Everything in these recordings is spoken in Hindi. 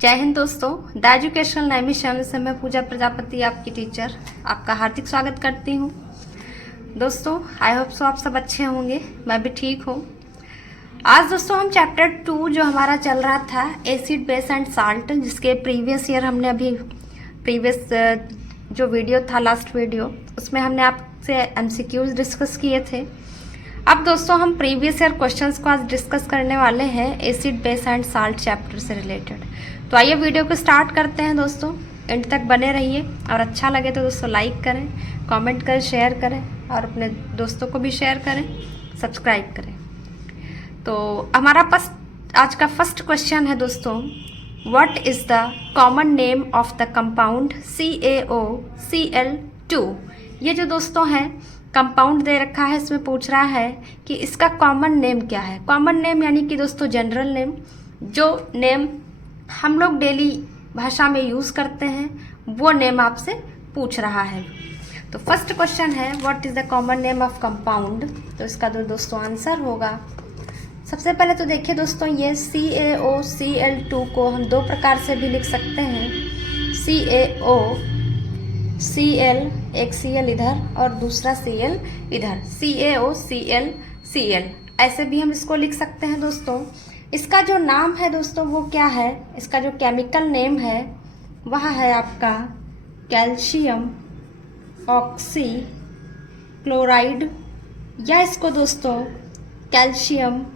जय हिंद दोस्तों, द एजुकेशनल नैमी चैनल से मैं पूजा प्रजापति आपकी टीचर आपका हार्दिक स्वागत करती हूँ। दोस्तों आई होप सो आप सब अच्छे होंगे, मैं भी ठीक हूँ। आज दोस्तों हम चैप्टर 2 जो हमारा चल रहा था एसिड बेस एंड साल्ट, जिसके प्रीवियस ईयर हमने अभी प्रीवियस जो वीडियो था लास्ट वीडियो उसमें हमने आपसे एमसीक्यूज डिस्कस किए थे। अब दोस्तों हम प्रीवियस ईयर क्वेश्चंस को आज डिस्कस करने वाले हैं acid base and salt chapter से रिलेटेड। तो आइए वीडियो को स्टार्ट करते हैं दोस्तों, एंड तक बने रहिए और अच्छा लगे तो दोस्तों लाइक करें, कमेंट करें, शेयर करें और अपने दोस्तों को भी शेयर करें, सब्सक्राइब करें। तो हमारा आज का फर्स्ट क्वेश्चन है दोस्तों, what is the common name of the compound CaOCl2। ये जो दोस्तों है कंपाउंड दे रखा है, इसमें पूछ रहा है कि इसका कॉमन नेम क्या है। कॉमन नेम यानी कि दोस्तों जनरल नेम, जो नेम हम लोग डेली भाषा में यूज़ करते हैं वो नेम आपसे पूछ रहा है। तो फर्स्ट क्वेश्चन है what is the common name of compound. तो इसका दोस्तों आंसर होगा, सबसे पहले तो देखिए दोस्तों ये CaOCl2 को हम दो प्रकार से भी लिख सकते हैं। CaOCl, एक Cl इधर और दूसरा Cl इधर, CaOClCl, ऐसे भी हम इसको लिख सकते हैं दोस्तों। इसका जो नाम है दोस्तों वो क्या है, इसका जो केमिकल नेम है वह है आपका कैल्शियम ऑक्सी क्लोराइड, या इसको दोस्तों कैल्शियम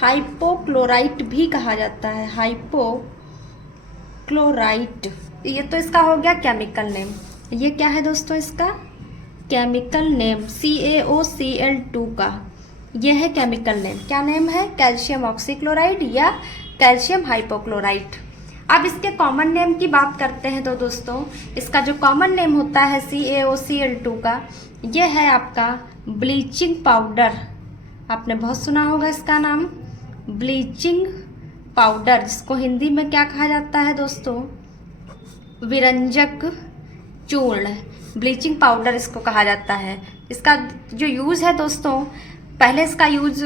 हाइपोक्लोराइट भी कहा जाता है, हाइपोक्लोराइट। ये तो इसका हो गया केमिकल नेम। ये क्या है दोस्तों, इसका केमिकल नेम CaOCl2 का यह है केमिकल नेम। क्या नेम है, कैल्शियम ऑक्सीक्लोराइड या कैल्शियम हाइपोक्लोराइट। अब इसके कॉमन नेम की बात करते हैं तो दोस्तों इसका जो कॉमन नेम होता है CaOCl2 का, यह है आपका ब्लीचिंग पाउडर। आपने बहुत सुना होगा इसका नाम, ब्लीचिंग पाउडर, जिसको हिंदी में क्या कहा जाता है दोस्तों, विरंजक चूर्ण। ब्लीचिंग पाउडर इसको कहा जाता है। इसका जो यूज़ है दोस्तों, पहले इसका यूज़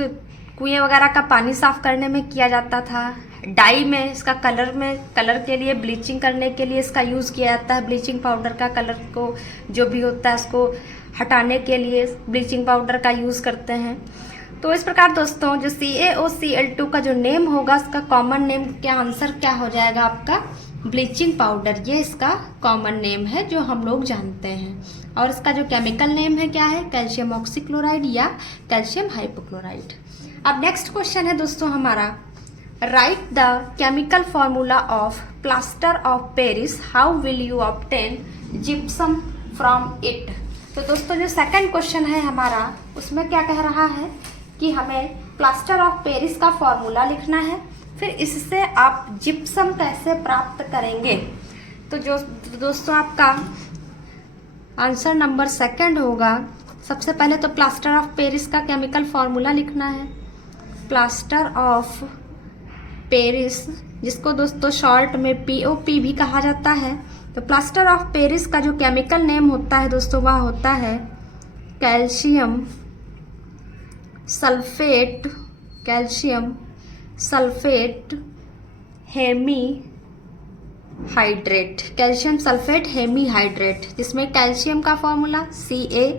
कुएं वगैरह का पानी साफ करने में किया जाता था। डाई में इसका कलर के लिए, ब्लीचिंग करने के लिए इसका यूज़ किया जाता है। ब्लीचिंग पाउडर का कलर को जो भी होता है उसको हटाने के लिए ब्लीचिंग पाउडर का यूज़ करते हैं। तो इस प्रकार दोस्तों जो CaOCl2 का जो नेम होगा, उसका कॉमन नेम क्या आंसर क्या हो जाएगा आपका, ब्लीचिंग पाउडर। ये इसका कॉमन नेम है जो हम लोग जानते हैं। और इसका जो केमिकल नेम है क्या है, कैल्शियम ऑक्सीक्लोराइड या कैल्शियम हाइपोक्लोराइड। अब नेक्स्ट क्वेश्चन है दोस्तों हमारा, right the chemical formula of plaster of Paris, how will you obtain gypsum from it. तो दोस्तों जो सेकंड क्वेश्चन है हमारा, उसमें क्या कह रहा है कि हमें प्लास्टर ऑफ पेरिस का फॉर्मूला लिखना है, फिर इससे आप जिप्सम कैसे प्राप्त करेंगे। तो जो दोस्तों आपका आंसर नंबर सेकंड होगा। सबसे पहले तो प्लास्टर ऑफ पेरिस का केमिकल फॉर्मूला लिखना है। प्लास्टर ऑफ पेरिस, जिसको दोस्तों शॉर्ट में POP भी कहा जाता है। तो प्लास्टर ऑफ पेरिस का जो केमिकल नेम होता है दोस्तों वह होता है calcium sulphate, calcium sulphate hemihydrate, calcium sulphate hemihydrate, जिसमें कैल्शियम का फॉर्मूला Ca,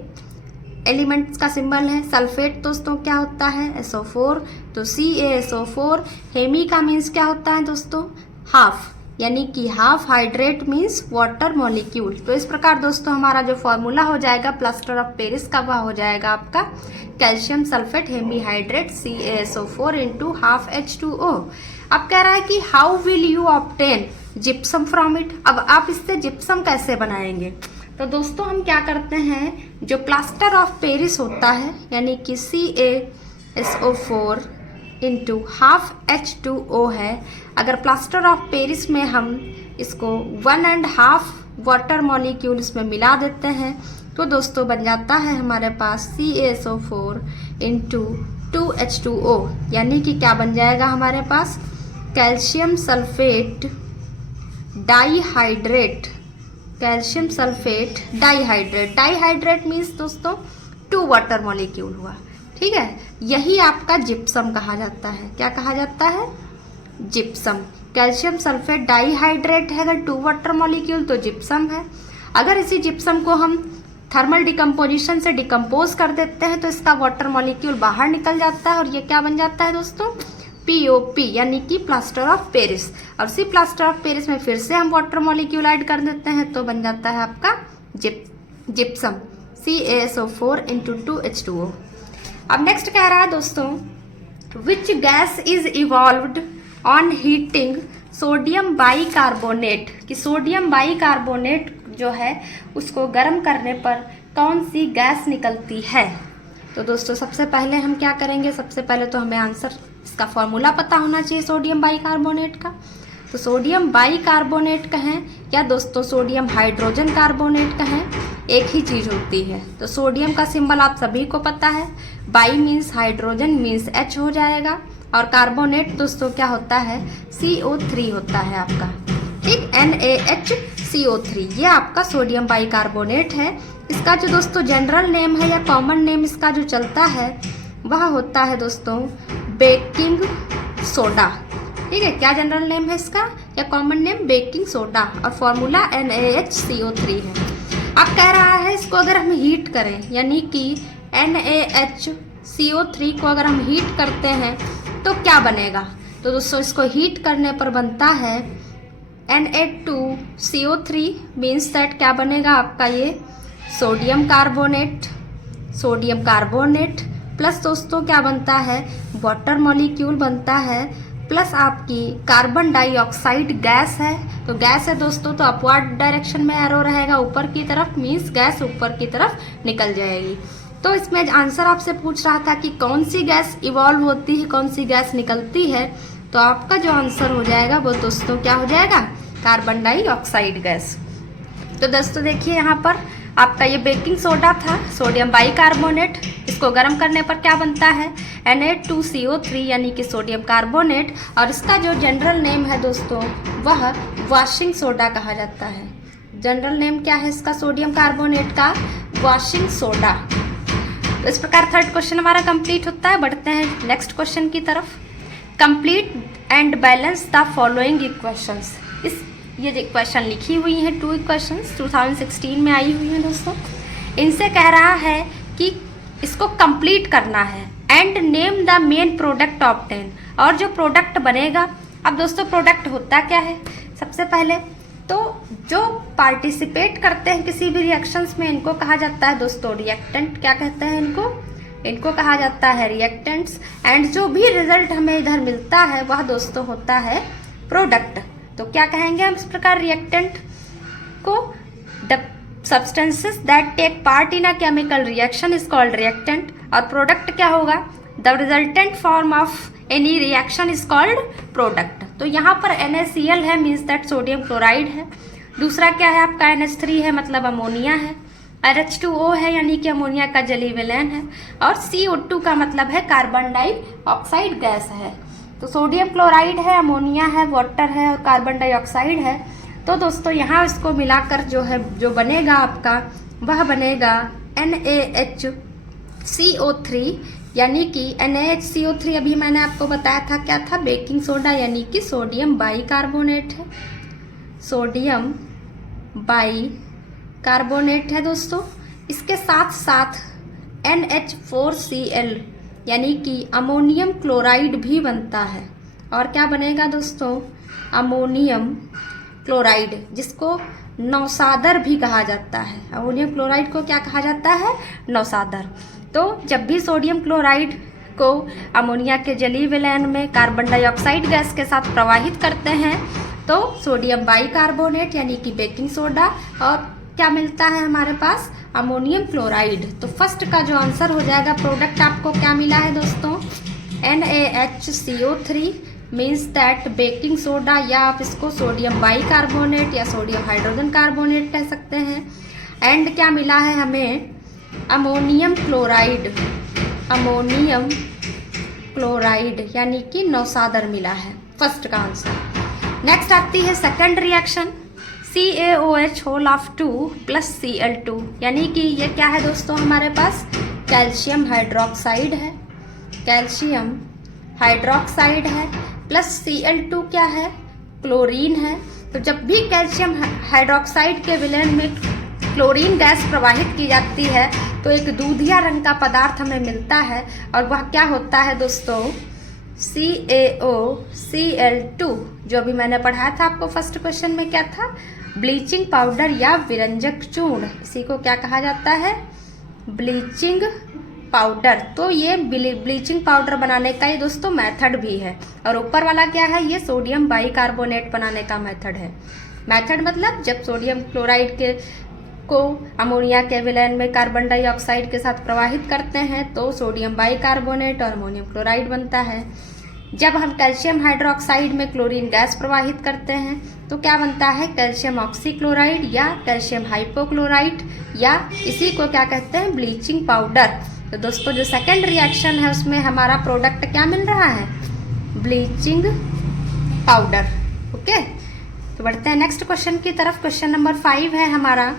एलिमेंट्स का सिंबल है। सल्फेट दोस्तों क्या होता है, SO4, तो CaSO4। हेमी का मीन्स क्या होता है दोस्तों, हाफ, यानी कि half hydrate means water molecule. तो इस प्रकार दोस्तों हमारा जो फॉर्मूला हो जाएगा प्लास्टर ऑफ पेरिस का, वह हो जाएगा आपका calcium sulphate hemihydrate CaSO4 into half H2O। अब कह रहा है कि how will you obtain gypsum from it. अब आप इससे जिप्सम कैसे बनाएंगे। तो दोस्तों हम क्या करते हैं, जो प्लास्टर ऑफ पेरिस होता है यानी कि CaSO4 इंटू हाफ H2O है, अगर प्लास्टर ऑफ पेरिस में हम इसको 1.5 वाटर मॉलिक्यूल इसमें मिला देते हैं तो दोस्तों बन जाता है हमारे पास CaSO4 इंटू 2H2O, यानी कि क्या बन जाएगा हमारे पास, calcium sulphate dihydrate, calcium sulphate dihydrate. Dihydrate means दोस्तों 2 वाटर मॉलिक्यूल हुआ, ठीक है। यही आपका जिप्सम कहा जाता है। क्या कहा जाता है, जिप्सम। कैल्शियम सल्फेट डाइहाइड्रेट है अगर 2 वाटर मॉलिक्यूल तो जिप्सम है। अगर इसी जिप्सम को हम थर्मल डिकम्पोजिशन से डिकम्पोज कर देते हैं तो इसका वाटर मॉलिक्यूल बाहर निकल जाता है और ये क्या बन जाता है दोस्तों, POP यानी कि प्लास्टर ऑफ पेरिस। और उसी प्लास्टर ऑफ पेरिस में फिर से हम वाटर मॉलिक्यूल ऐड कर देते हैं तो बन जाता है आपका जिप्सम, CaSO4 × 2H2O। अब नेक्स्ट कह रहा है दोस्तों, which gas is evolved on heating sodium bicarbonate, कि सोडियम बाइकार्बोनेट जो है उसको गर्म करने पर कौन सी गैस निकलती है। तो दोस्तों सबसे पहले हम क्या करेंगे, सबसे पहले तो हमें आंसर इसका फॉर्मूला पता होना चाहिए सोडियम बाइकार्बोनेट का। तो सोडियम बाइकार्बोनेट कहें या दोस्तों सोडियम हाइड्रोजन कार्बोनेट कहें, एक ही चीज़ होती है। तो सोडियम का सिंबल आप सभी को पता है, by means hydrogen means H हो जाएगा, और कार्बोनेट दोस्तों क्या होता है, CO3 होता है आपका, ठीक, NaHCO3, ये आपका सोडियम बाइकार्बोनेट है। इसका जो दोस्तों जनरल नेम है या कॉमन नेम इसका जो चलता है वह होता है दोस्तों बेकिंग सोडा, ठीक है। क्या जनरल नेम है इसका या कॉमन नेम, बेकिंग सोडा, और फॉर्मूला NaHCO3 है। अब कह रहा है इसको अगर हम हीट करें यानी कि NaHCO3 को अगर हम हीट करते हैं तो क्या बनेगा। तो दोस्तों इसको हीट करने पर बनता है Na2CO3 मीन्स दैट क्या बनेगा आपका ये सोडियम कार्बोनेट प्लस दोस्तों क्या बनता है, वाटर मॉलिक्यूल बनता है, प्लस आपकी कार्बन डाइऑक्साइड गैस है। तो गैस है दोस्तों तो अपवर्ड डायरेक्शन में एरो रहेगा ऊपर की तरफ, मीन्स गैस ऊपर की तरफ निकल जाएगी। तो इसमें आंसर आपसे पूछ रहा था कि कौन सी गैस इवॉल्व होती है, कौन सी गैस निकलती है, तो आपका जो आंसर हो जाएगा वो दोस्तों क्या हो जाएगा, कार्बन डाइऑक्साइड गैस। तो दोस्तों देखिए यहाँ पर आपका ये बेकिंग सोडा था, सोडियम बाइकार्बोनेट, इसको गर्म करने पर क्या बनता है Na2CO3 यानी कि सोडियम कार्बोनेट, और इसका जो जनरल नेम है दोस्तों वह वॉशिंग सोडा कहा जाता है। जनरल नेम क्या है इसका सोडियम कार्बोनेट का, वॉशिंग सोडा। तो इस प्रकार थर्ड क्वेश्चन हमारा कंप्लीट होता है। बढ़ते हैं नेक्स्ट क्वेश्चन की तरफ। Complete and balance the following equations. ये जो इक्वेशन लिखी हुई है 2 इक्वेशंस 2016 में आई हुई हैं दोस्तों, इनसे कह रहा है कि इसको कंप्लीट करना है and name the main product obtain, और जो प्रोडक्ट बनेगा। अब दोस्तों प्रोडक्ट होता क्या है, सबसे पहले तो जो पार्टिसिपेट करते हैं किसी भी रिएक्शंस में इनको कहा जाता है दोस्तों रिएक्टेंट। क्या कहते हैं इनको कहा जाता है रिएक्टेंट्स। एंड जो भी रिजल्ट हमें इधर मिलता है वह दोस्तों होता है प्रोडक्ट। तो क्या कहेंगे हम इस प्रकार रिएक्टेंट को, the substances that take part in a chemical reaction is called reactant, और प्रोडक्ट क्या होगा, the resultant form of any reaction is called product. तो यहाँ पर NaCl है मीन्स दैट सोडियम क्लोराइड है, दूसरा क्या है आपका NH3 है मतलब अमोनिया है, RH2O है यानी कि अमोनिया का जली विलेन है, और CO2 का मतलब है कार्बन डाइऑक्साइड गैस है। तो सोडियम क्लोराइड है, अमोनिया है, वाटर है और कार्बन डाइऑक्साइड है। तो दोस्तों यहाँ इसको मिलाकर जो बनेगा आपका वह बनेगा NaHCO3 यानी कि NaHCO3 अभी मैंने आपको बताया था क्या था, बेकिंग सोडा यानी कि सोडियम बाइकार्बोनेट है, सोडियम बाइकार्बोनेट है दोस्तों। इसके साथ साथ NH4Cl यानी कि अमोनियम क्लोराइड भी बनता है, और क्या बनेगा दोस्तों, अमोनियम क्लोराइड, जिसको नौसादर भी कहा जाता है। अमोनियम क्लोराइड को क्या कहा जाता है, नौसादर। तो जब भी सोडियम क्लोराइड को अमोनिया के जली विलयन में कार्बन डाइऑक्साइड गैस के साथ प्रवाहित करते हैं तो सोडियम बाइकार्बोनेट यानी कि बेकिंग सोडा, और क्या मिलता है हमारे पास, अमोनियम क्लोराइड। तो फर्स्ट का जो आंसर हो जाएगा प्रोडक्ट आपको क्या मिला है दोस्तों, NaHCO3 means that baking soda, या आप इसको सोडियम बाइकार्बोनेट या सोडियम हाइड्रोजन कार्बोनेट कह सकते हैं। एंड क्या मिला है हमें, अमोनियम क्लोराइड यानी कि नौसादर मिला है, फर्स्ट का आंसर। नेक्स्ट आती है second reaction, CaOH2 plus Cl2 यानी कि ये क्या है दोस्तों, हमारे पास कैल्शियम हाइड्रोक्साइड है, प्लस Cl2 क्या है, क्लोरीन है। तो जब भी कैल्शियम हाइड्रोक्साइड के विलयन में क्लोरीन गैस प्रवाहित की जाती है तो एक दूधिया रंग का पदार्थ हमें मिलता है और वह क्या होता है दोस्तों, CaOCl2, जो अभी मैंने पढ़ाया था आपको फर्स्ट क्वेश्चन में, क्या था, ब्लीचिंग पाउडर या विरंजक चूर्ण। इसी को क्या कहा जाता है, ब्लीचिंग पाउडर। तो ये ब्लीचिंग पाउडर बनाने का ये दोस्तों मेथड भी है। और ऊपर वाला क्या है, ये सोडियम बाइकार्बोनेट बनाने का मेथड है। मेथड मतलब जब सोडियम क्लोराइड को अमोनिया के विलयन में कार्बन डाइऑक्साइड के साथ प्रवाहित करते हैं तो सोडियम बाइकार्बोनेट और अमोनियम क्लोराइड बनता है। जब हम कैल्शियम हाइड्रोक्साइड में क्लोरीन गैस प्रवाहित करते हैं तो क्या बनता है, कैल्शियम ऑक्सीक्लोराइड या कैल्शियम हाइपोक्लोराइड, या इसी को क्या कहते हैं, ब्लीचिंग पाउडर। तो दोस्तों जो सेकेंड रिएक्शन है उसमें हमारा प्रोडक्ट क्या मिल रहा है, ब्लीचिंग पाउडर। ओके, तो बढ़ते हैं नेक्स्ट क्वेश्चन की तरफ। क्वेश्चन नंबर 5 है हमारा,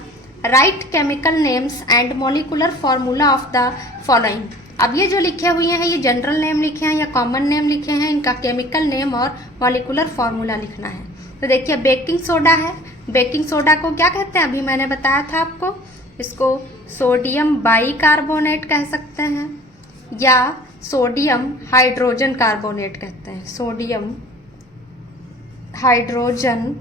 right chemical names and molecular formula of the following. अब ये जो लिखे हुए हैं ये जनरल नेम लिखे हैं या कॉमन नेम लिखे हैं, इनका केमिकल नेम और मॉलिकुलर फॉर्मूला लिखना है। तो देखिए बेकिंग सोडा है, बेकिंग सोडा को क्या कहते हैं, अभी मैंने बताया था आपको, इसको सोडियम बाइकार्बोनेट कह सकते हैं या सोडियम हाइड्रोजन कार्बोनेट कहते हैं, सोडियम हाइड्रोजन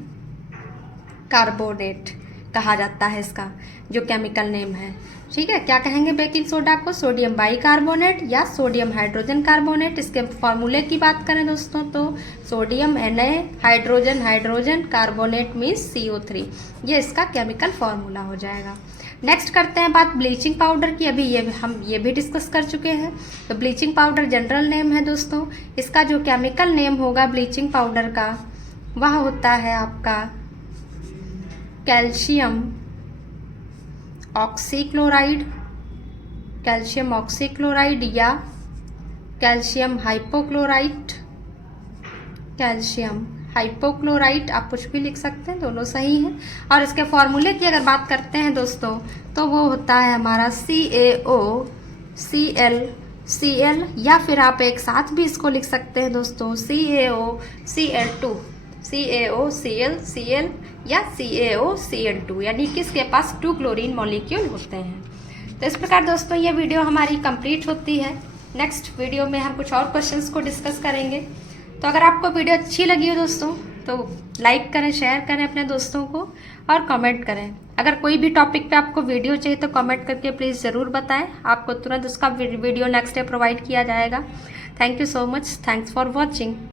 कार्बोनेट कहा जाता है इसका जो केमिकल नेम है। ठीक है, क्या कहेंगे बेकिंग सोडा को, सोडियम बाइकार्बोनेट या सोडियम हाइड्रोजन कार्बोनेट। इसके फॉर्मूले की बात करें दोस्तों तो sodium Na, hydrogen hydrogen, carbonate means CO3, ये इसका केमिकल फॉर्मूला हो जाएगा। नेक्स्ट करते हैं बात ब्लीचिंग पाउडर की। अभी हम ये भी डिस्कस कर चुके हैं। तो ब्लीचिंग पाउडर जनरल नेम है दोस्तों, इसका जो केमिकल नेम होगा ब्लीचिंग पाउडर का वह होता है आपका कैल्शियम ऑक्सीक्लोराइड, कैल्शियम ऑक्सीक्लोराइड या कैल्शियम हाइपोक्लोराइट, कैल्शियम हाइपोक्लोराइट, आप कुछ भी लिख सकते हैं, दोनों सही हैं। और इसके फॉर्मूले की अगर बात करते हैं दोस्तों तो वो होता है हमारा CaOCl, या फिर आप एक साथ भी इसको लिख सकते हैं दोस्तों CaOCl2, CaOCl या CaOCl2, यानी कि इसके पास 2 क्लोरीन मॉलिक्यूल होते हैं। तो इस प्रकार दोस्तों ये वीडियो हमारी कंप्लीट होती है। नेक्स्ट वीडियो में हम कुछ और क्वेश्चंस को डिस्कस करेंगे। तो अगर आपको वीडियो अच्छी लगी हो दोस्तों तो लाइक करें, शेयर करें अपने दोस्तों को और कमेंट करें। अगर कोई भी टॉपिक पे आपको वीडियो चाहिए तो कमेंट करके प्लीज़ ज़रूर बताएं, आपको तुरंत उसका वीडियो नेक्स्ट डे प्रोवाइड किया जाएगा। Thank you so much, thanks for watching.